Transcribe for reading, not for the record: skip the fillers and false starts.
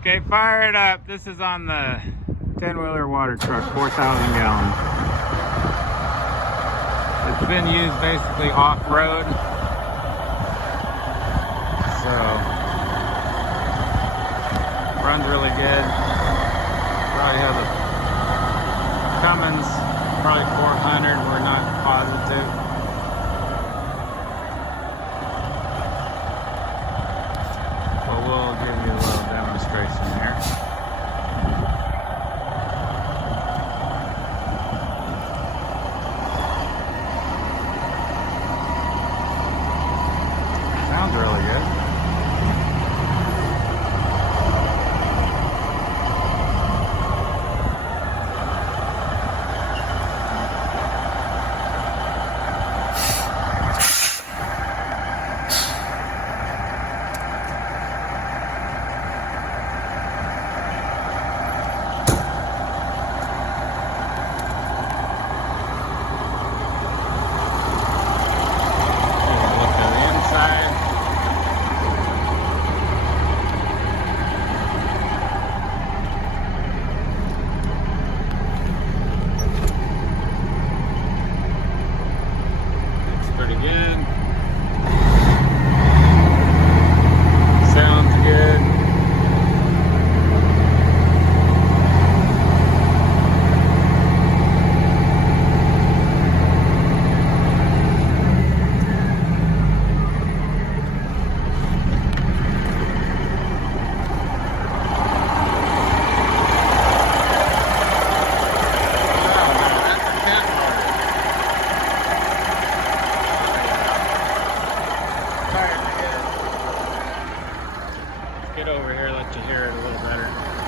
Okay, fire it up. This is on the 10-wheeler water truck, 4,000 gallons. It's been used basically off-road. So, runs really good. Probably has a Cummins, probably 400. We're not positive. We'll give you a little demonstration here. Sounds really good. Pretty good. Sounds good. Get over here, let you hear it a little better.